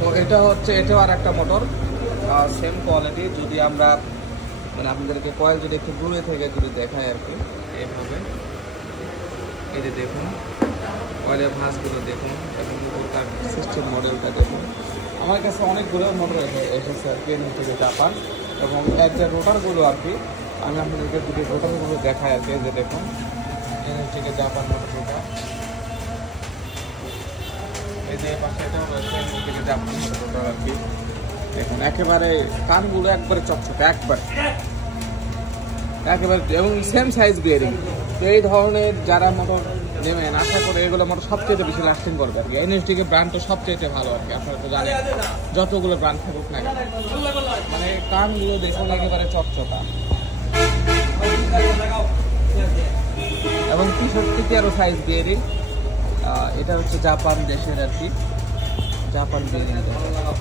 তো এটা হচ্ছে, এটাও আর একটা মোটর, সেম কোয়ালিটি। যদি আমরা মানে আপনাদেরকে কয়েল যদি একটু দূরে থেকে যদি দেখাই আর কি, এইভাবে এই যে দেখুন কয়েলের ভাঁজগুলো দেখুন এবং তার সিস্টেম মডেলটা দেখুন। আমার কাছে অনেকগুলো মোটর এসেছে আর কি এনএস থেকে জাপান, এবং এর যে রোটারগুলো আর কি আমি আপনাদেরকে দুটি রোটারগুলো দেখাই আর কি। যে দেখুন এনএস থেকে জাপান মোটর রোটার, এই যে পাশে এটাও রয়েছে এনএস থেকে জাপান মোটর রোটার আর কি। দেখুন একেবারে কানগুলো একবারে চকচকে একেবারে, এবং সেম সাইজ বিয়ারিং। তো এই ধরনের যারা মোটর নেবেন আশা করে এগুলো মোটর সবচেয়ে বেশি লাস্টিং করবে আর কি। এনএসডিকে ব্র্যান্ড তো সবচেয়ে ভালো আর কি, আপনারা তো জানেন যতগুলো ব্র্যান্ড থাকুক না কেন, মানে কানগুলো দেখুন একেবারে চকচকা, এবং 63 সাইজ বিয়ারিং। এটা হচ্ছে জাপান দেশের আর কি, জাপান বিয়ারিং।